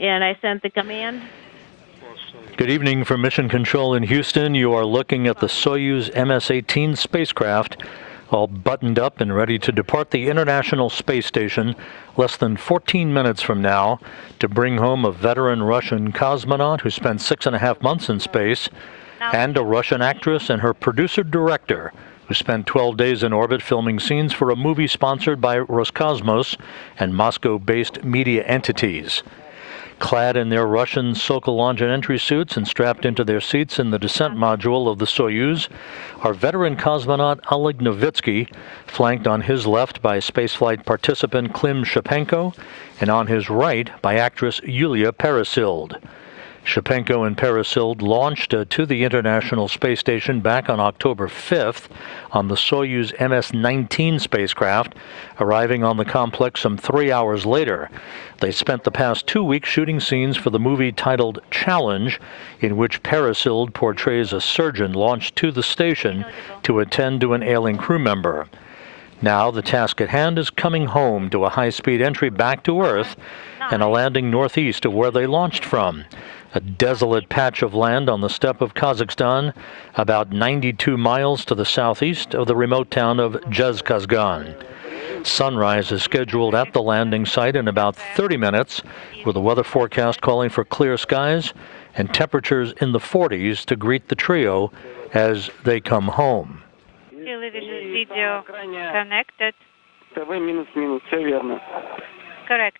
And I sent the command. Good evening from Mission Control in Houston. You are looking at the Soyuz MS-18 spacecraft, all buttoned up and ready to depart the International Space Station less than 14 minutes from now to bring home a veteran Russian cosmonaut who spent 6.5 months in space, and a Russian actress and her producer-director who spent 12 days in orbit filming scenes for a movie sponsored by Roscosmos and Moscow-based media entities. Clad in their Russian Sokol launch and entry suits and strapped into their seats in the descent module of the Soyuz are veteran cosmonaut Oleg Novitskiy, flanked on his left by spaceflight participant Klim Shipenko, and on his right by actress Yulia Peresild. Shipenko and Peresild launched to the International Space Station back on October 5th on the Soyuz MS-19 spacecraft, arriving on the complex some 3 hours later. They spent the past 2 weeks shooting scenes for the movie titled Challenge, in which Peresild portrays a surgeon launched to the station to attend to an ailing crew member. Now the task at hand is coming home to a high-speed entry back to Earth and a landing northeast of where they launched from. A desolate patch of land on the steppe of Kazakhstan, about 92 miles to the southeast of the remote town of Zhezkazgan. Sunrise is scheduled at the landing site in about 30 minutes, with the weather forecast calling for clear skies and temperatures in the 40s to greet the trio as they come home. Television video connected. Correct.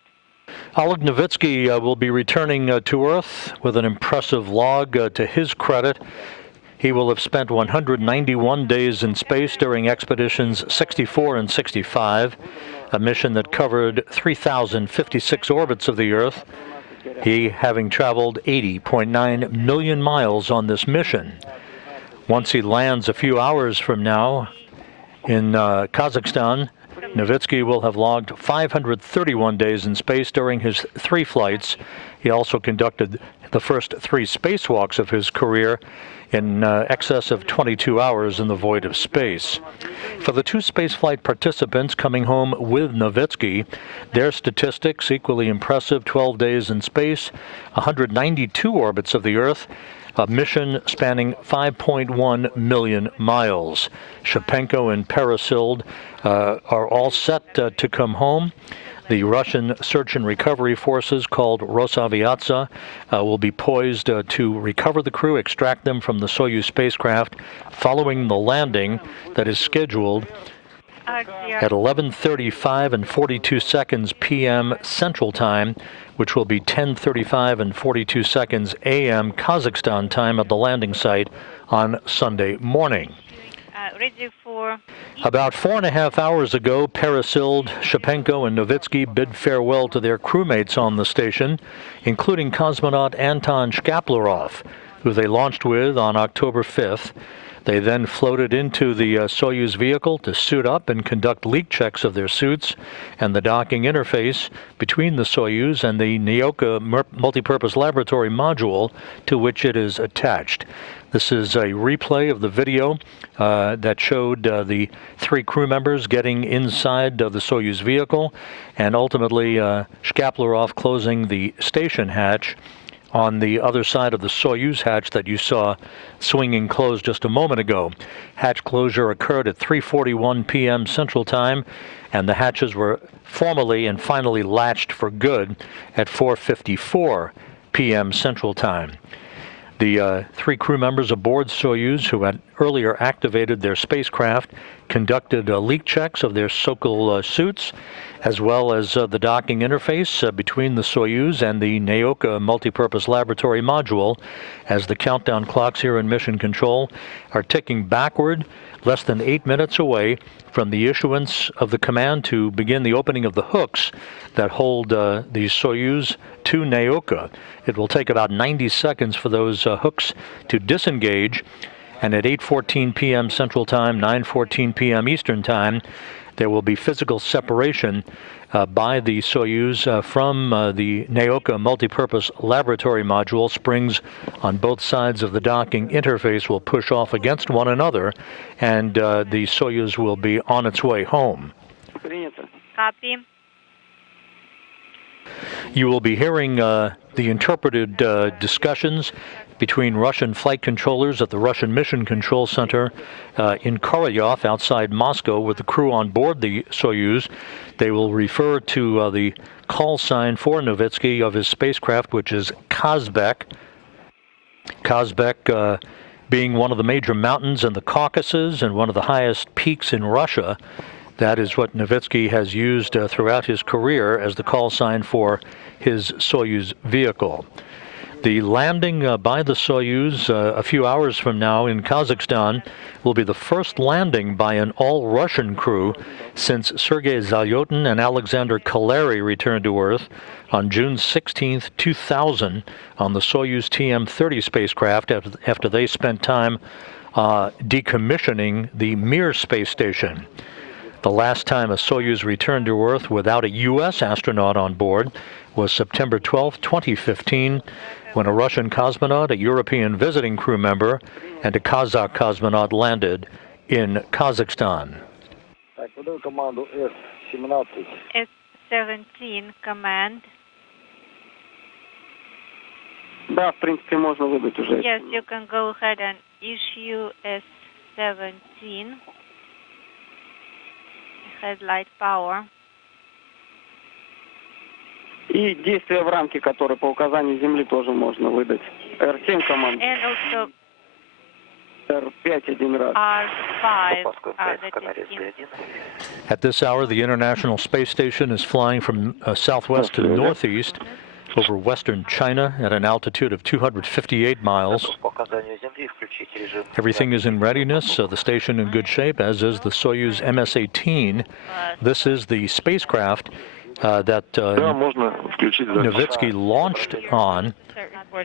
Oleg Novitskiy will be returning to Earth with an impressive log. To his credit, he will have spent 191 days in space during expeditions 64 and 65, a mission that covered 3,056 orbits of the Earth, he having traveled 80.9 million miles on this mission. Once he lands a few hours from now in Kazakhstan, Novitskiy will have logged 531 days in space during his 3 flights. He also conducted the first 3 spacewalks of his career in excess of 22 hours in the void of space. For the 2 spaceflight participants coming home with Novitskiy, their statistics equally impressive: 12 days in space, 192 orbits of the Earth, a mission spanning 5.1 million miles. Shipenko and Peresild are all set to come home. The Russian search and recovery forces, called Rosaviatsa, will be poised to recover the crew, extract them from the Soyuz spacecraft following the landing that is scheduled at 11:35 and 42 seconds p.m. Central Time, which will be 10:35 and 42 seconds a.m. Kazakhstan time at the landing site on Sunday morning. Ready for... About 4.5 hours ago, Peresild, Shipenko, and Novitskiy bid farewell to their crewmates on the station, including cosmonaut Anton Shkaplerov, who they launched with on October 5th. They then floated into the Soyuz vehicle to suit up and conduct leak checks of their suits and the docking interface between the Soyuz and the Nauka multipurpose laboratory module to which it is attached. This is a replay of the video that showed the 3 crew members getting inside the Soyuz vehicle and ultimately Shkaplerov closing the station hatch on the other side of the Soyuz hatch that you saw swinging closed just a moment ago. Hatch closure occurred at 3:41 p.m. Central Time, and the hatches were formally and finally latched for good at 4:54 p.m. Central Time. The 3 crew members aboard Soyuz, who had earlier activated their spacecraft, conducted leak checks of their Sokol suits, as well as the docking interface between the Soyuz and the Nauka multipurpose laboratory module, as the countdown clocks here in Mission Control are ticking backward, less than 8 minutes away from the issuance of the command to begin the opening of the hooks that hold the Soyuz to Nauka. It will take about 90 seconds for those hooks to disengage, and at 8:14 p.m. Central Time, 9:14 p.m. Eastern Time, there will be physical separation by the Soyuz from the Nauka multipurpose laboratory module. Springs on both sides of the docking interface will push off against one another, and the Soyuz will be on its way home. Copy. You will be hearing the interpreted discussions between Russian flight controllers at the Russian Mission Control Center in Korolyov outside Moscow with the crew on board the Soyuz. They will refer to the call sign for Novitskiy of his spacecraft, which is Kazbek. Kazbek being one of the major mountains in the Caucasus and one of the highest peaks in Russia. That is what Novitskiy has used throughout his career as the call sign for his Soyuz vehicle. The landing by the Soyuz a few hours from now in Kazakhstan will be the first landing by an all-Russian crew since Sergei Zalyotin and Alexander Kaleri returned to Earth on June 16, 2000 on the Soyuz TM-30 spacecraft after they spent time decommissioning the Mir space station. The last time a Soyuz returned to Earth without a U.S. astronaut on board was September 12, 2015, when a Russian cosmonaut, a European visiting crew member, and a Kazakh cosmonaut landed in Kazakhstan. S-17 command. Да, в принципе, можно выдать уже. Yes, you can go ahead and issue S-17. Headlight power. И действия в рамке, которые по указанию Земли тоже можно выдать. R7 команда. And also R5 один раз. R5. That is in. At this hour, the International Space Station is flying from southwest to northeast over western China at an altitude of 258 miles. Everything is in readiness, the station in good shape, as is the Soyuz MS-18. This is the spacecraft that Novitskiy launched on,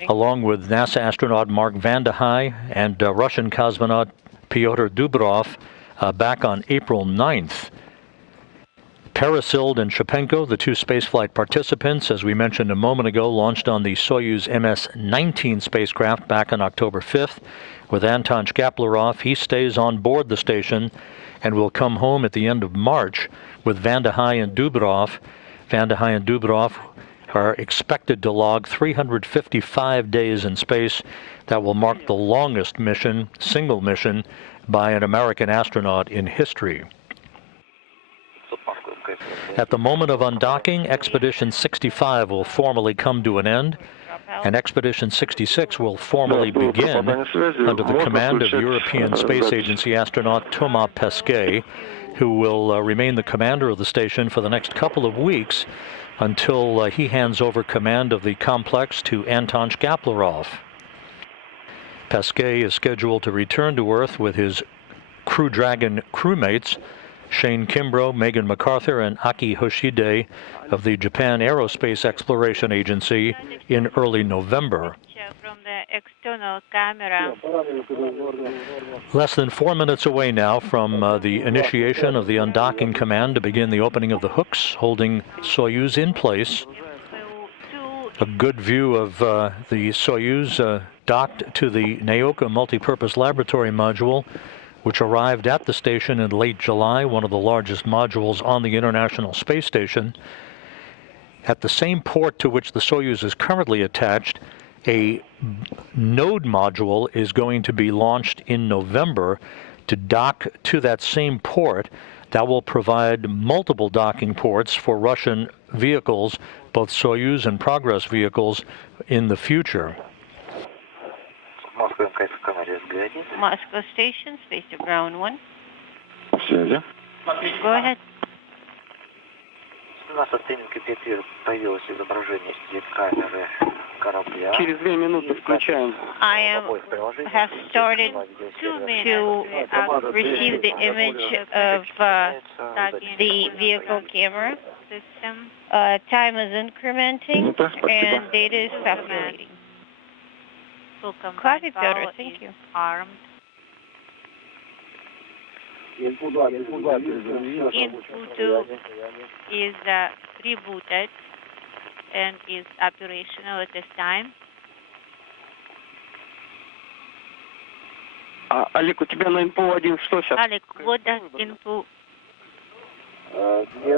along with NASA astronaut Mark Vande Hei and Russian cosmonaut Pyotr Dubrov back on April 9th. Peresild and Shipenko, the two spaceflight participants, as we mentioned a moment ago, launched on the Soyuz MS-19 spacecraft back on October 5th. With Anton Shkaplerov, he stays on board the station and will come home at the end of March with Vande Hei and Dubrov. Vande Hei and Dubrov are expected to log 355 days in space. That will mark the longest mission, single mission, by an American astronaut in history. At the moment of undocking, Expedition 65 will formally come to an end, and Expedition 66 will formally begin under the command of European Space Agency astronaut Thomas Pesquet, who will remain the commander of the station for the next couple of weeks until he hands over command of the complex to Anton Shkaplerov. Pesquet is scheduled to return to Earth with his Crew Dragon crewmates, Shane Kimbrough, Megan MacArthur, and Aki Hoshide of the Japan Aerospace Exploration Agency in early November. From the external camera. Less than 4 minutes away now from the initiation of the undocking command to begin the opening of the hooks, holding Soyuz in place. A good view of the Soyuz docked to the Nauka multipurpose laboratory module, which arrived at the station in late July, one of the largest modules on the International Space Station. At the same port to which the Soyuz is currently attached, a node module is going to be launched in November to dock to that same port. That will provide multiple docking ports for Russian vehicles, both Soyuz and Progress vehicles, in the future. Moscow Station, space to ground 1. Связи. Go ahead. Через 2 минуты включаем. I have started to receive the image of the vehicle camera system. Time is incrementing and data is calculating. Copy, Piotr. Thank you. Armed. Input 2 is rebooted and is operational at this time. Олег, у тебя на инфу 1 что сейчас? Oleg, what does info?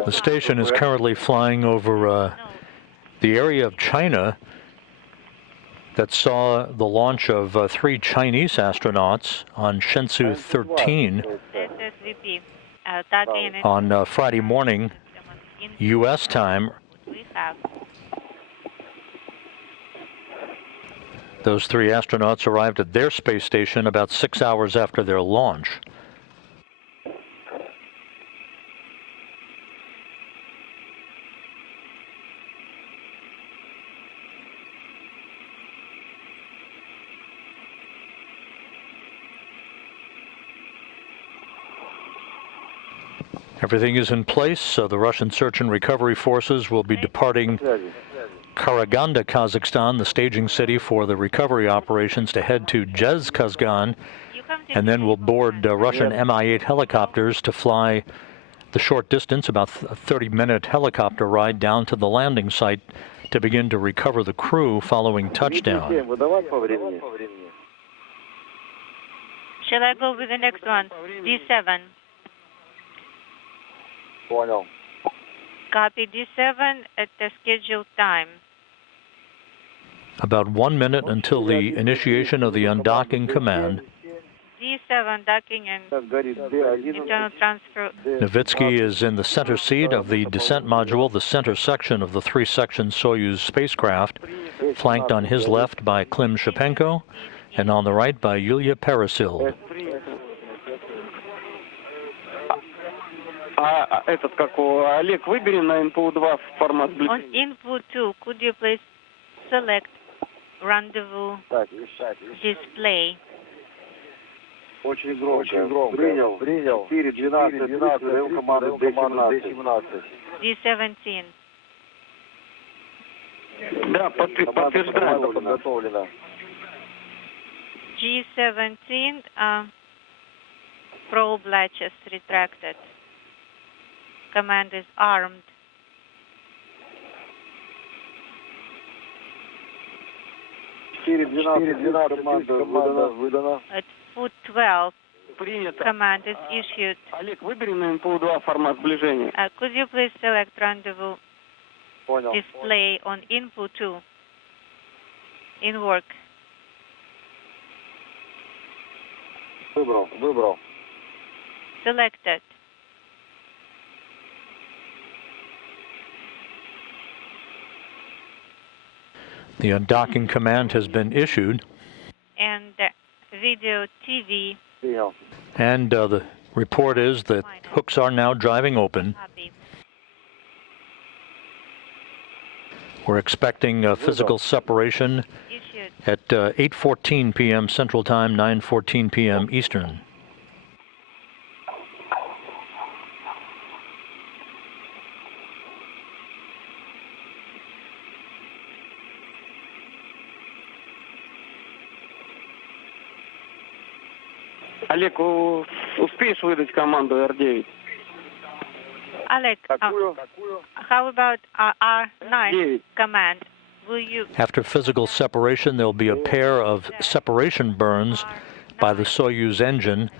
The station is currently flying over the area of China that saw the launch of 3 Chinese astronauts on Shenzhou 13 SSVP. Docking and on Friday morning, U.S. time. we have. Those 3 astronauts arrived at their space station about 6 hours after their launch. Everything is in place, so the Russian search and recovery forces will be departing Karaganda, Kazakhstan, the staging city for the recovery operations, to head to Zhezkazgan, and then will board Russian Mi-8 helicopters to fly the short distance, about a 30-minute helicopter ride down to the landing site to begin to recover the crew following touchdown. Shall I go with the next one? D7. Copy D7 at the scheduled time. About 1 minute until the initiation of the undocking command. D7 docking and internal transfer. Novitskiy is in the center seat of the descent module, the center section of the 3-section Soyuz spacecraft, flanked on his left by Klim Shipenko and on the right by Yulia Peresild. Олег, выбери на input 2 формат. On input 2, could you please select rendezvous display? Очень громко. Принял. 4-12, прием команды D17. D17. Да, подтверждаю. Подготовлено. G17, probe latches retracted. Command is armed. Команда выдана. At foot 12, Принято. command is issued. Олег, выбери на input 2 формат сближения. Could you please select rendezvous Понял. display on input 2? In work. Выбрал. Selected. The undocking command has been issued, And video TV. Принял. and the report is that hooks are now driving open. Copy. We're expecting physical separation Issued. at 8:14 p.m. Central Time, 9:14 p.m. Eastern. Олег, успеешь выдать команду R9? Alec, Какую? how about R9 9. command? Will you After physical separation, there'll be a pair of separation burns by the Soyuz engine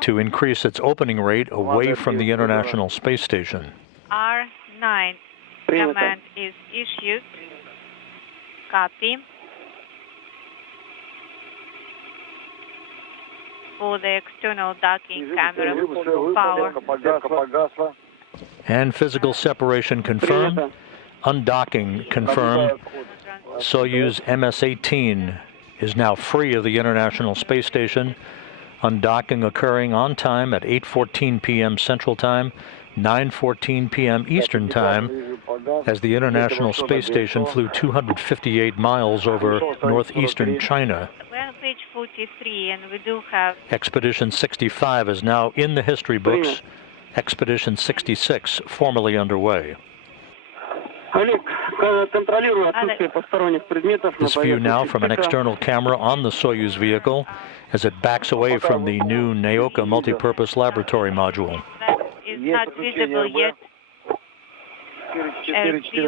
to increase its opening rate away from the International Space Station. R9 Принято. command is issued. Copy. For the external docking camera power. Погасла. And physical separation confirmed. Принято. Undocking confirmed. Soyuz MS-18 is now free of the International Space Station. Undocking occurring on time at 8:14 p.m. Central Time, 9:14 p.m. Eastern Time, as the International Space Station flew 258 miles over northeastern China. We're on page 43, and we do have Expedition 65 is now in the history books. Expedition 66 formally underway. Олег, контролирую отсутствие посторонних предметов. This view now from an external camera on the Soyuz vehicle as it backs away from the new Nauka multipurpose laboratory module. that is not visible yet.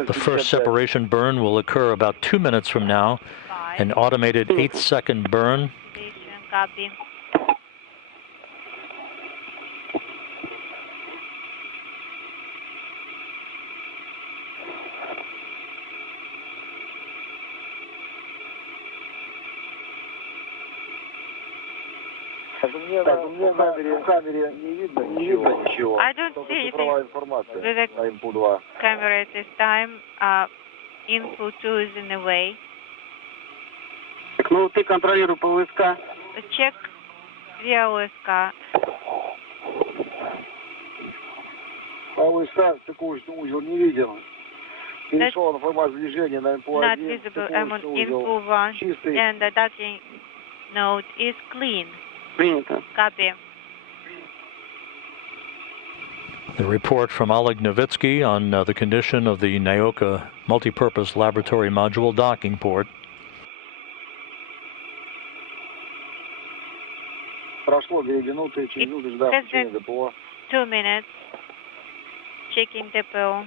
The first separation burn will occur about 2 minutes from now, an automated 8-second burn. Station copy. Так, мне на камере не видно ничего. I don't Только see цифровая anything информация with the на инпут 2. camera at this time. Input 2 is in the way. Так, ну ты контролируй ПВСК. Check via OSK. ПВСК циркулочный узел не видел. Перешел на формат движения на инпут Not 1. visible. I'm on Циркулочный узел info 1 чистый. and the docking node is clean. Принято. Copy. The report from Oleg Novitskiy on the condition of the Nauka multipurpose laboratory module docking port. Прошло 2 минуты, через минуту ждал has включения been ДПО. 2 minutes. Checking depot.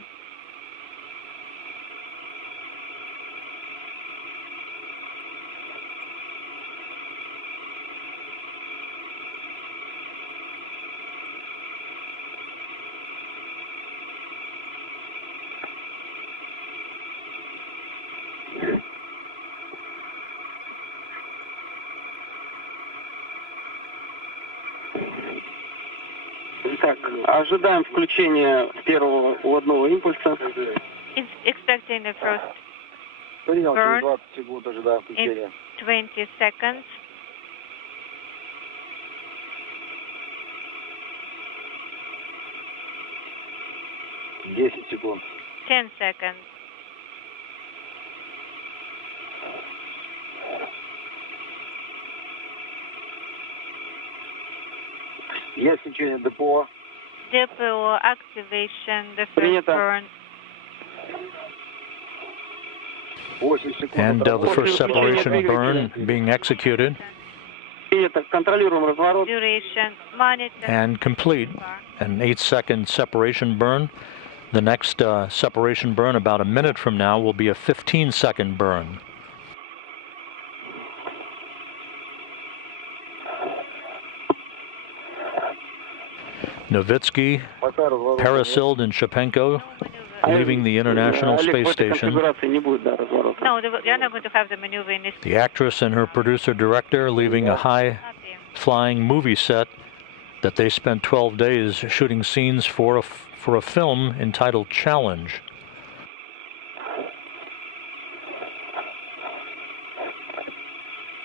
Так, ожидаем включения первого вводного импульса. Is expecting the first Принял, Burn. через 20 секунд ожидаем включения. 20 seconds. — 10 секунд. 10 seconds. Есть включение ДПО. Depot activation, the first Принято. burn. 8 секунд. And the отработали. first separation burn being executed Принято. Контролируем разворот. Duration, monitor. and complete. An 8-second separation burn. The next separation burn, about a minute from now, will be a 15-second burn. Novitskiy, Пока разворот. Peresild, and Shipenko leaving the International Олег, Space в этой Station. конфигурации не будет, да, разворота. No, you're not going to have the maneuver in this. The actress and her producer-director leaving a high-flying movie set that they spent 12 days shooting scenes for a film entitled Challenge.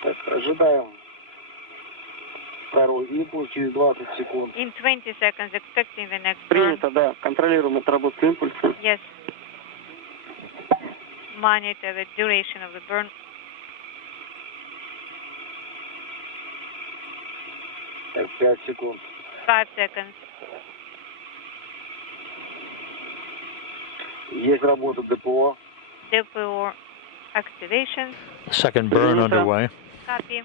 Так, ожидаем второй импульс через 20 секунд. In 20 seconds, expecting the next burn. Принято, да. Контролируем отработку импульса. Yes. Monitor the duration of the burn. Так, 5 секунд. 5 seconds. Есть работа ДПО. Depot activation. Second burn Принято. underway. Copy.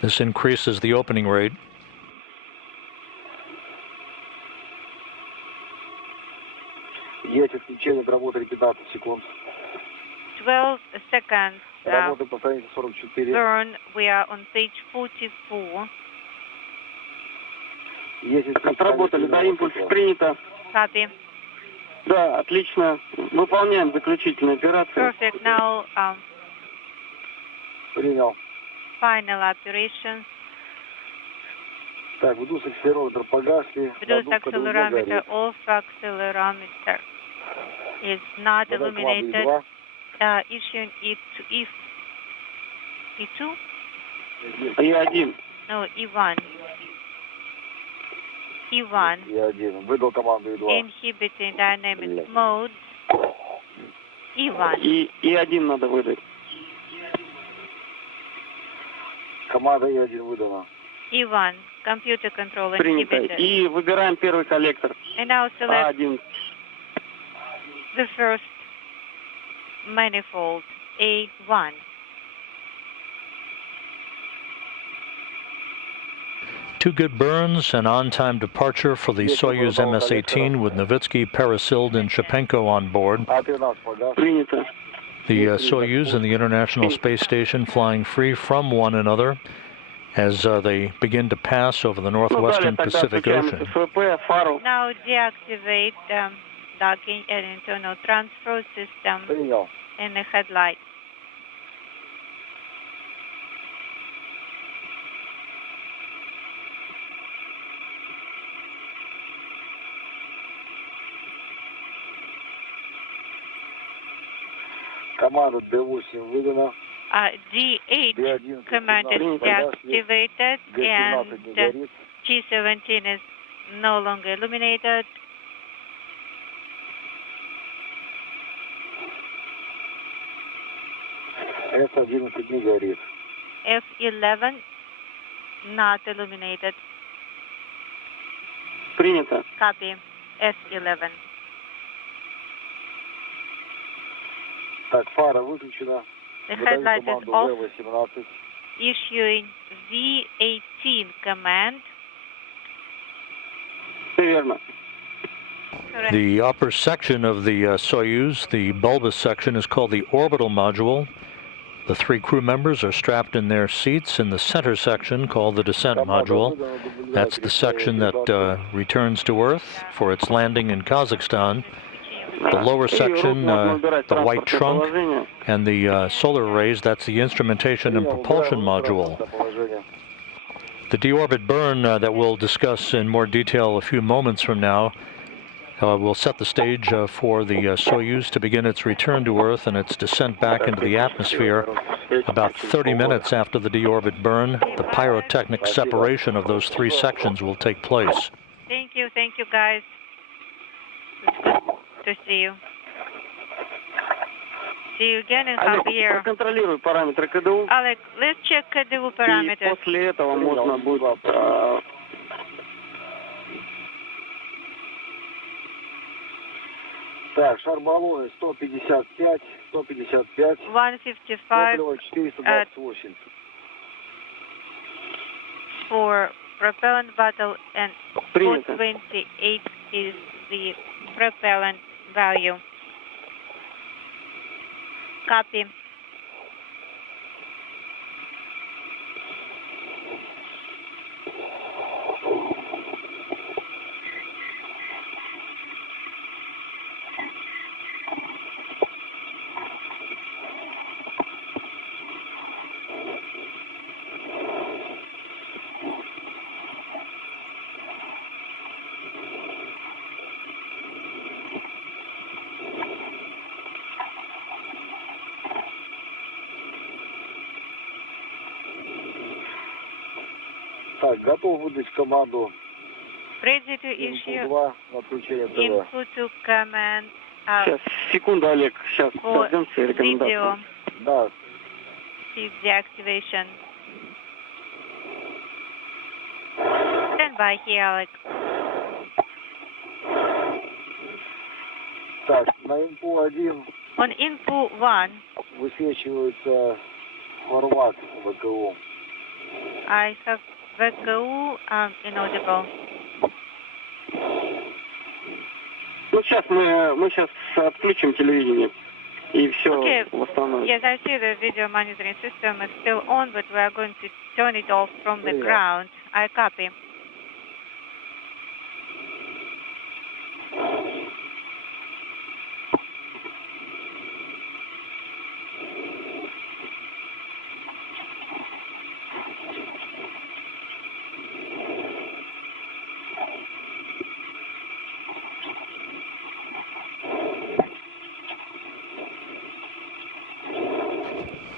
This increases the opening rate. Есть отключение, отработали 15 секунд. 12 seconds. Работаем по странице 44. Burn. We are on page 44. Есть Отработали, да, импульс принято. Copy. Да, отлично. Выполняем заключительную операцию. Perfect. Now, Принял. final operations. Так, введу с акселерометра погасли. Reduce Воздух под рулем accelerometer. горит. Off accelerometer is not Подай команду illuminated. E2. Issuing it to E2? И1. No, E1. E1. E1. Выдал команду E2. Inhibiting dynamic mode. E1. И1 надо выдать. Команда E1 выдана. E1. Computer control Принято. inhibited. И выбираем первый коллектор. And now select А1. the first manifold, A1. Two good burns and on-time departure for the Soyuz MS-18 with Novitskiy, Peresild, and Shipenko on board. А13 погас. Принято. The Soyuz and the International Space Station flying free from one another as they begin to pass over the Ну, далее northwestern тогда Pacific включаем Ocean. СВП, фару. Now deactivate docking and internal transfer system Принял. and the headlight. Команда D8 выдана. D8 command is deactivated and G17 is no longer illuminated. F11 не горит. F11 not illuminated. Принято. Copy. S11. Так, фара выключена. The Выдаю headlight is команду off. V18. Issuing V18 command. Все верно. Correct. The upper section of the Soyuz, the bulbous section, is called the orbital module. The 3 crew members are strapped in their seats in the center section, called the descent module. That's the section that returns to Earth for its landing in Kazakhstan. The lower section, the white trunk, and the solar arrays, that's the instrumentation and propulsion module. The deorbit burn that we'll discuss in more detail a few moments from now will set the stage for the Soyuz to begin its return to Earth and its descent back into the atmosphere. About 30 minutes after the deorbit burn, the pyrotechnic separation of those 3 sections will take place. Thank you, guys. It's good to see you. See you again in half a year. Проконтролируй параметры КДУ. Oleg, let's check KDU И parameters. после этого можно будет... Так, шар баллона 155, 155. 155 428. for propellant bottle and Принято. 428 is the propellant value. Copy. Так, готов выдать команду. Ready to issue Инпут 2 на отключение ТВ. input to command Сейчас, секунду, Олег. Сейчас for дождемся рекомендации. video Да, deactivation. Stand by here, Oleg. так, на инпу 1 On input 1, высвечивается форвард ВКУ. I have VKU inaudible. Ну, сейчас мы сейчас отключим телевидение. И все Okay. восстановим. Yes, I see the video monitoring system is still on, but we are going to turn it off from the Yeah. ground. I copy.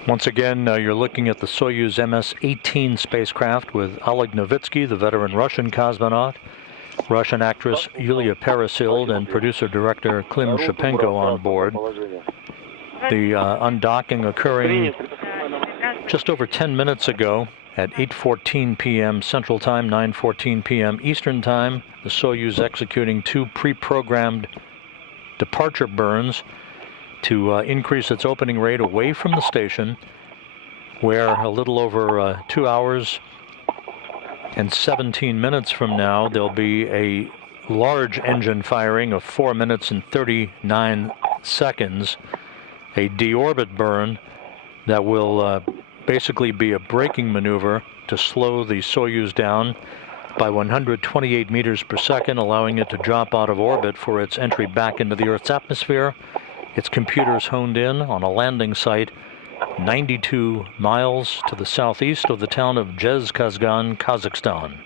Once again, you're looking at the Soyuz MS-18 spacecraft with Oleg Novitskiy, the veteran Russian cosmonaut, Russian actress Yulia Peresild, and producer-director Klim Shipenko on board. The undocking occurring just over 10 minutes ago at 8:14 p.m. Central Time, 9:14 p.m. Eastern Time. The Soyuz executing 2 pre-programmed departure burns to increase its opening rate away from the station, where a little over 2 hours and 17 minutes from now, there'll be a large engine firing of 4 minutes and 39 seconds, a deorbit burn that will basically be a braking maneuver to slow the Soyuz down by 128 meters per second, allowing it to drop out of orbit for its entry back into the Earth's atmosphere. Its computers honed in on a landing site 92 miles to the southeast of the town of Zhezkazgan, Kazakhstan.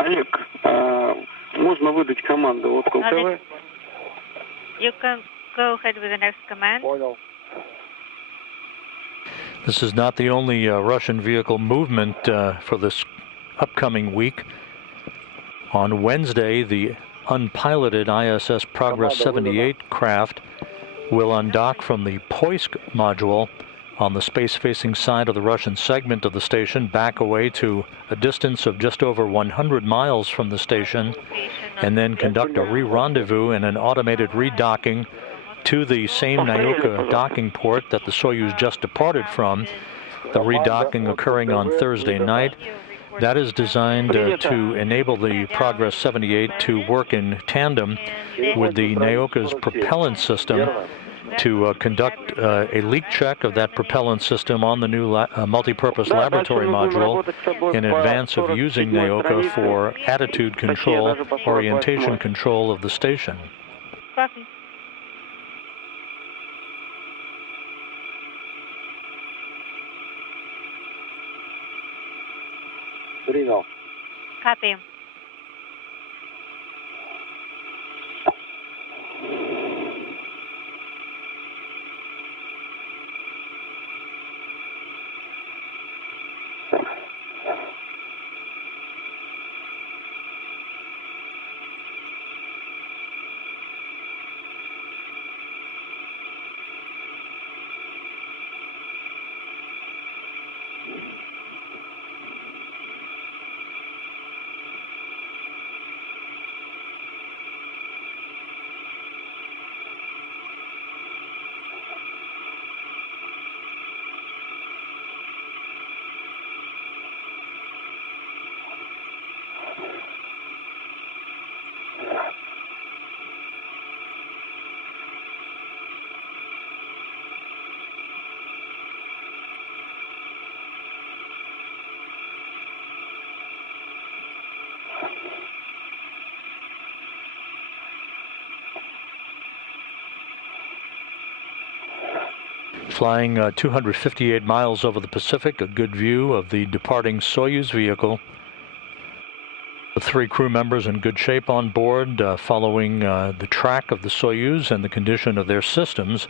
Олег, можно выдать команду от КЛТВ? You can go ahead with the next command. Понял. This is not the only Russian vehicle movement for this upcoming week. On Wednesday, the unpiloted ISS Progress 78 craft will undock from the Poisk module on the space-facing side of the Russian segment of the station, back away to a distance of just over 100 miles from the station, and then conduct a re-rendezvous and an automated redocking to the same Nauka docking port that the Soyuz just departed from, the redocking occurring on Thursday night. That is designed to enable the Progress 78 to work in tandem with the Nauka's propellant system to conduct a leak check of that propellant system on the new multipurpose laboratory module in advance of using Nauka for attitude control, orientation control of the station. Copy. Принял. Copy. Flying 258 miles over the Pacific, a good view of the departing Soyuz vehicle. The 3 crew members in good shape on board, following the track of the Soyuz and the condition of their systems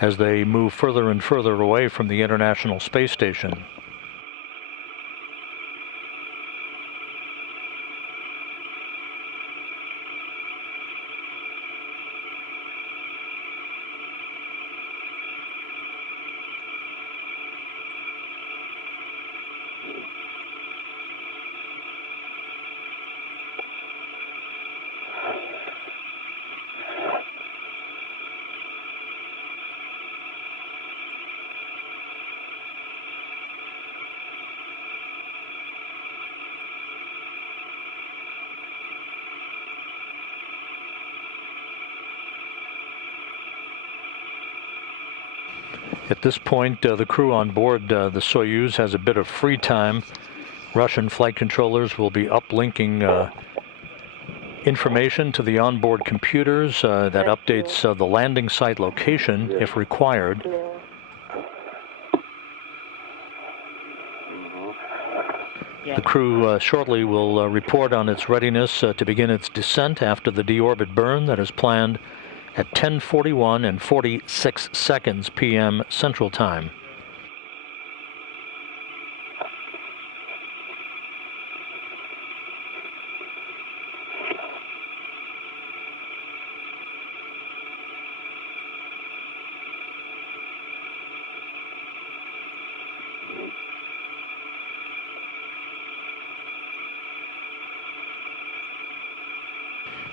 as they move further and further away from the International Space Station. At this point, the crew on board the Soyuz has a bit of free time. Russian flight controllers will be uplinking information to the onboard computers that updates the landing site location if required. The crew shortly will report on its readiness to begin its descent after the deorbit burn that is planned at 10:41 and 46 seconds p.m. Central Time.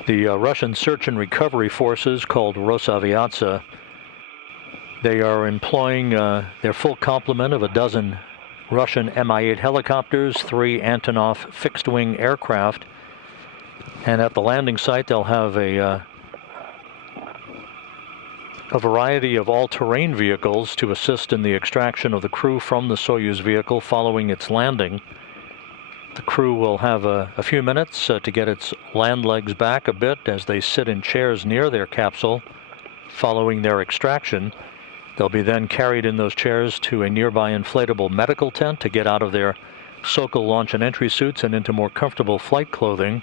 The Russian search and recovery forces, called Rosaviatsa, they are employing their full complement of a dozen Russian Mi-8 helicopters, 3 Antonov fixed-wing aircraft, and at the landing site they'll have a variety of all-terrain vehicles to assist in the extraction of the crew from the Soyuz vehicle following its landing. The crew will have a few minutes to get its land legs back a bit as they sit in chairs near their capsule following their extraction. They'll be then carried in those chairs to a nearby inflatable medical tent to get out of their Sokol launch and entry suits and into more comfortable flight clothing.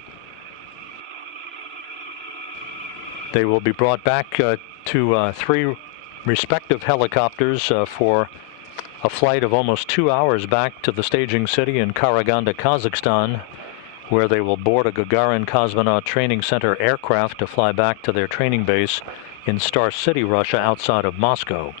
They will be brought back to 3 respective helicopters for a flight of almost 2 hours back to the staging city in Karaganda, Kazakhstan, where they will board a Gagarin Cosmonaut Training Center aircraft to fly back to their training base in Star City, Russia, outside of Moscow.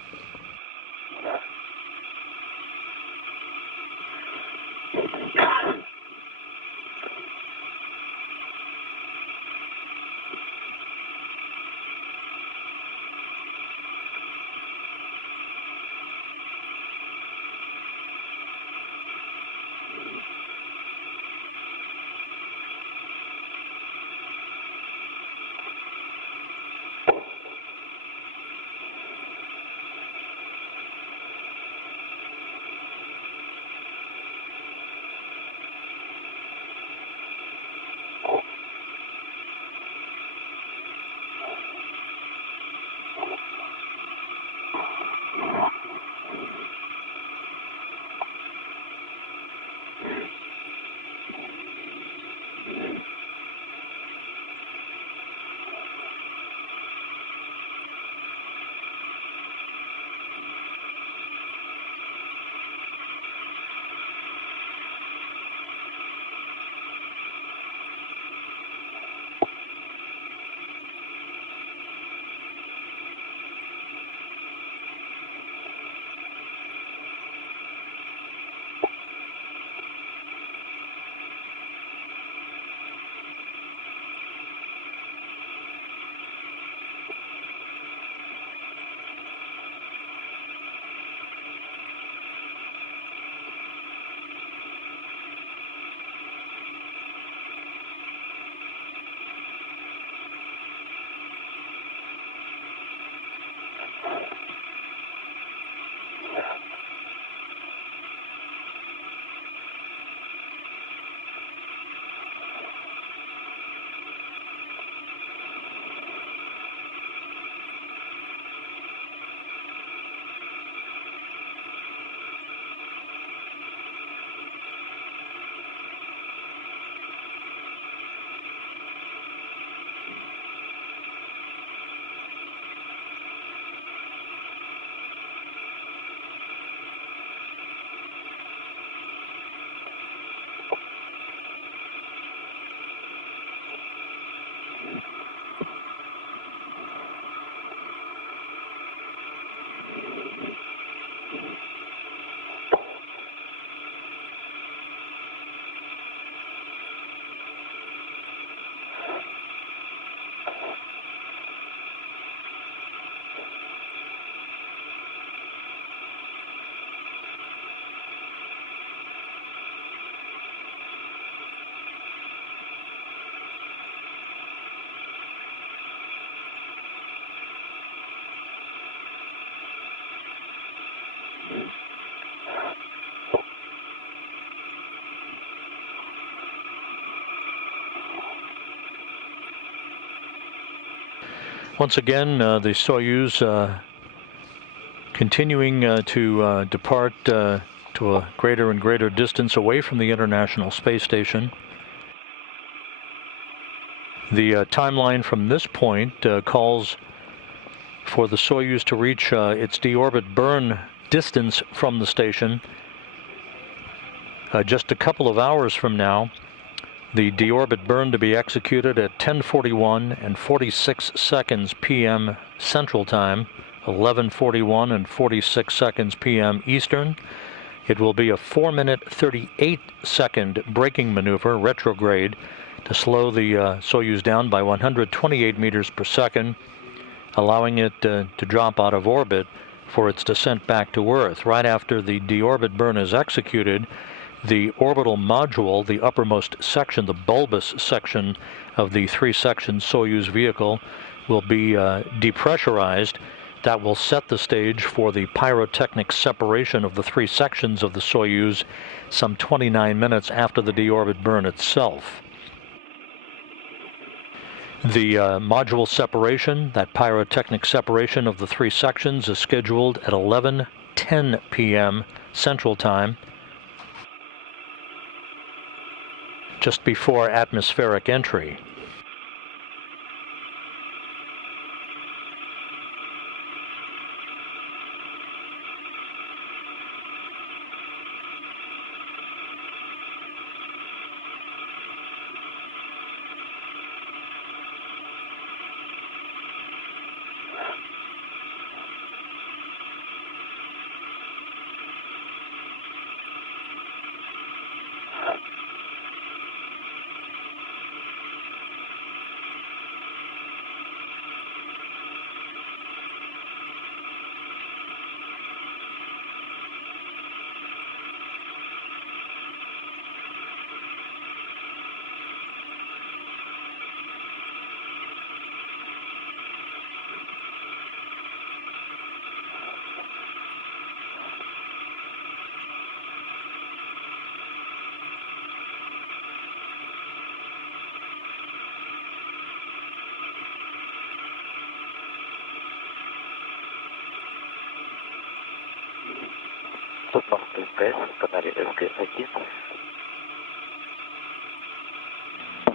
Once again, the Soyuz continuing to depart to a greater and greater distance away from the International Space Station. The timeline from this point calls for the Soyuz to reach its deorbit burn distance from the station just a couple of hours from now. The deorbit burn to be executed at 10:41 and 46 seconds p.m. Central Time, 11:41 and 46 seconds p.m. Eastern. It will be a 4-minute 38-second braking maneuver, retrograde, to slow the Soyuz down by 128 meters per second, allowing it to drop out of orbit for its descent back to Earth. Right after the deorbit burn is executed, the orbital module, the uppermost section, the bulbous section of the 3-section Soyuz vehicle, will be depressurized. That will set the stage for the pyrotechnic separation of the 3 sections of the Soyuz some 29 minutes after the deorbit burn itself. The module separation, that pyrotechnic separation of the 3 sections, is scheduled at 11:10 p.m. Central Time. just before atmospheric entry.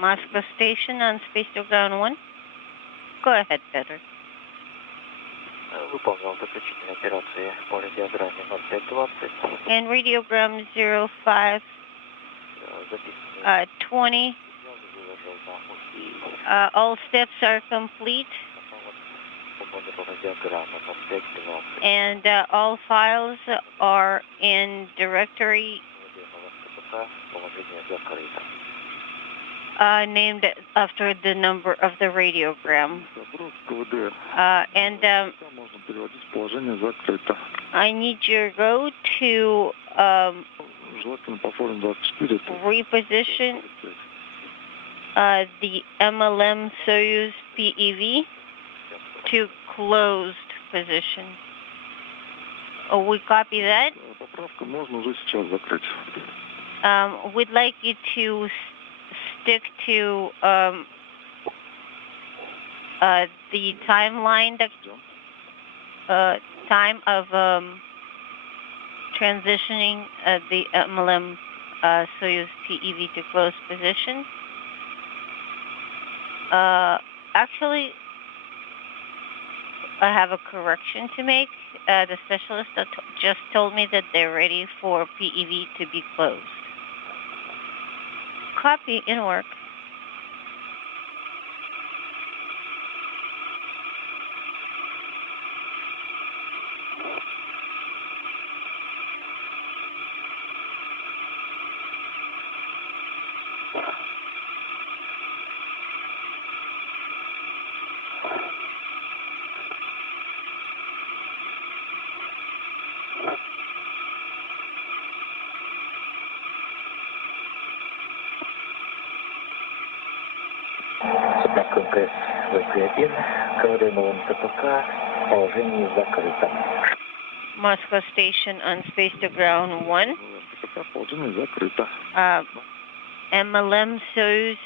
Moscow Station on Space to Ground 1. Go ahead, Peter. Выполнил заключительные операции по радиограмме 0520. And radiogram 05 20. All steps are complete. And all files are in directory named after the number of the radiogram. I need you to go to reposition the MLM Soyuz PEV to closed position. Oh, we copy that. We'd like you to stick to the timeline, the time of transitioning the MLM Soyuz PEV to closed position. Actually, I have a correction to make. The specialist just told me that they're ready for PEV to be closed. Copy in work. Компресс ВП-1, координован ТПК, положение закрыто. Moscow Station on Space to Ground 1. MLM Soyuz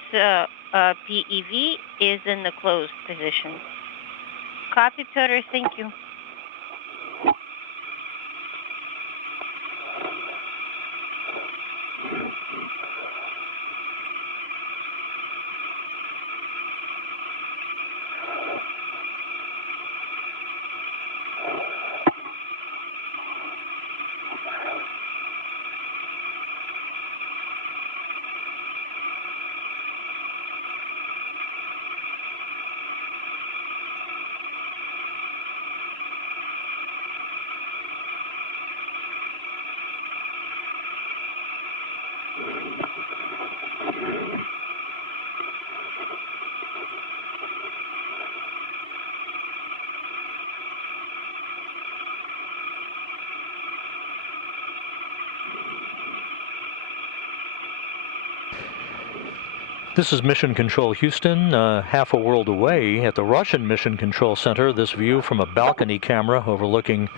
PEV is in the closed position. Copy, Peter. Thank you. This is Mission Control Houston, half a world away at the Russian Mission Control Center. This view from a balcony camera overlooking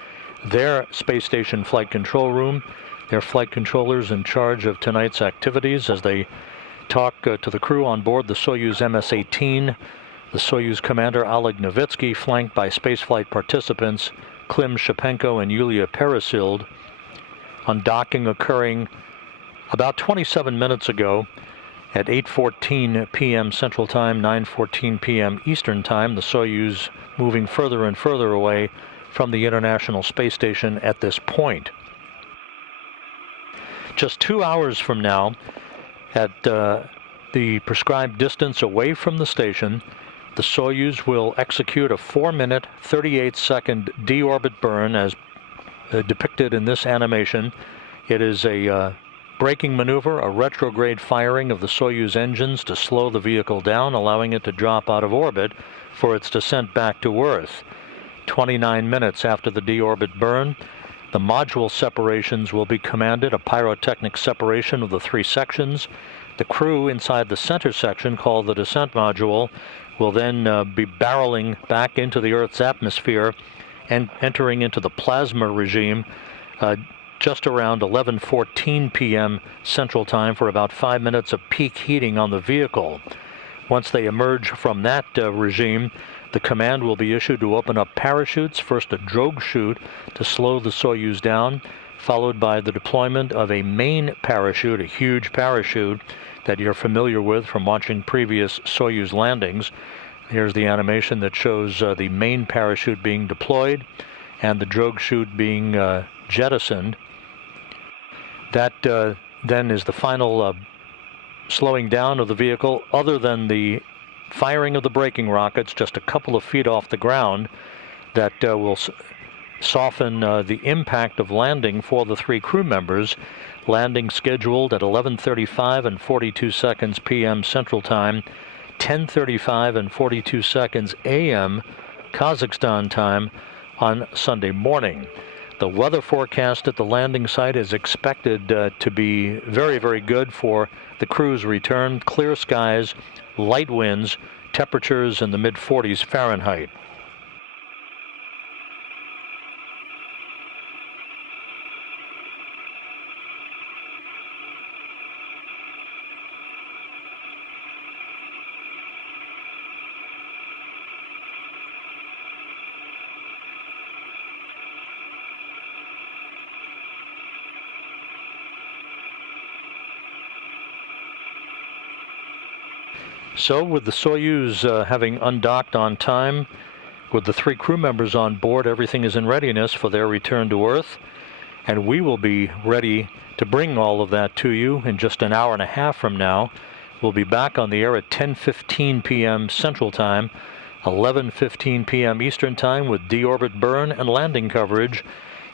their space station flight control room. Their flight controllers in charge of tonight's activities as they talk to the crew on board the Soyuz MS-18. The Soyuz commander Oleg Novitskiy, flanked by spaceflight participants Klim, Shipenko, and Yulia Peresild. Undocking occurring about 27 minutes ago. At 8:14 p.m. Central Time, 9:14 p.m. Eastern Time, the Soyuz moving further and further away from the International Space Station at this point. Just 2 hours from now, at the prescribed distance away from the station, the Soyuz will execute a 4-minute, 38-second deorbit burn as depicted in this animation. It is a braking maneuver, a retrograde firing of the Soyuz engines to slow the vehicle down, allowing it to drop out of orbit for its descent back to Earth. 29 minutes after the deorbit burn, the module separations will be commanded, a pyrotechnic separation of the 3 sections. The crew inside the center section, called the descent module, will then be barreling back into the Earth's atmosphere and entering into the plasma regime just around 11:14 p.m. Central Time for about 5 minutes of peak heating on the vehicle. Once they emerge from that regime, the command will be issued to open up parachutes, first a drogue chute to slow the Soyuz down, followed by the deployment of a main parachute, a huge parachute that you're familiar with from watching previous Soyuz landings. Here's the animation that shows the main parachute being deployed and the drogue chute being jettisoned. That then is the final slowing down of the vehicle, other than the firing of the braking rockets just a couple of feet off the ground that will soften the impact of landing for the 3 crew members. Landing scheduled at 11:35 and 42 seconds p.m. Central Time, 10:35 and 42 seconds a.m. Kazakhstan time on Sunday morning. The weather forecast at the landing site is expected to be very, very good for the crew's return. Clear skies, light winds, temperatures in the mid-40s Fahrenheit. So with the Soyuz having undocked on time, with the 3 crew members on board, everything is in readiness for their return to Earth. And we will be ready to bring all of that to you in just an hour and a half from now. We'll be back on the air at 10:15 p.m. Central Time, 11:15 p.m. Eastern Time with deorbit burn and landing coverage,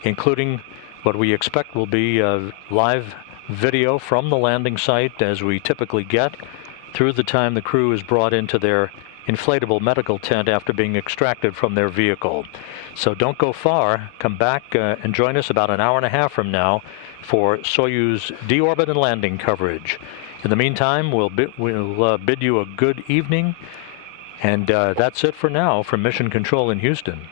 including what we expect will be live video from the landing site, as we typically get, through the time the crew is brought into their inflatable medical tent after being extracted from their vehicle. So don't go far. Come back and join us about an hour and a half from now for Soyuz deorbit and landing coverage. In the meantime, we'll bid you a good evening. And that's it for now from Mission Control in Houston.